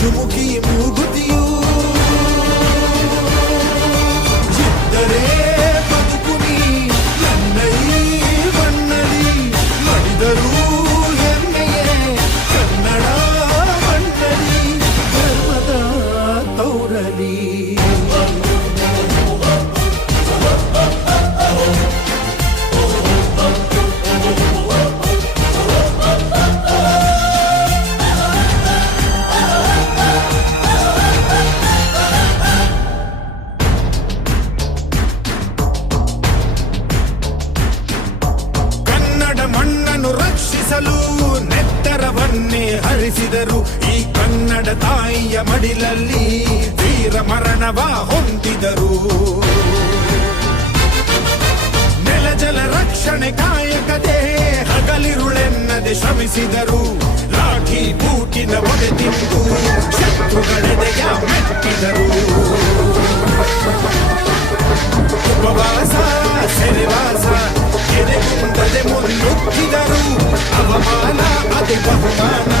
ಜುಮುಕಿ ಮೂಗುತಿಯು ಇದ್ದರೆ ಬದುಕುನಿ ನನ್ನೈ ಮಣ್ಣಲಿ ಮಡಿದರೂ ಹೆಮ್ಮೆಯೇ ಕನ್ನಡ ಮಣ್ಣಲಿ ಧರ್ಮದ ತೌರಲಿ ಮಣ್ಣನ್ನು ರಕ್ಷಿಸಲು ನೆತ್ತರವನ್ನೇ ಹರಿಸಿದರು. ಈ ಕನ್ನಡ ತಾಯಿಯ ಮಡಿಲಲ್ಲಿ ವೀರ ಮರಣವ ಹೊಂದಿದರು. ನೆಲ ಜಲ ರಕ್ಷಣೆ ಕಾಯಕದೇ ಹಗಲಿರುಳೆನ್ನದೆ ಶ್ರಮಿಸಿದರು. ಲಾಠಿ ಬೂಟಿನ ಒಡೆ ತಿಂದು ಶತ್ರುಗಳೆದೆಯ ಮೆಟ್ಟಿದರು. ಉಪವಾಸ ಸೆರೆವಾಸ ಎದೆಗುಂದದೆ ಮುನ್ನುಗ್ಗಿದರು. ಅವಮಾನ ಅತಿ ಬಹುಮಾನ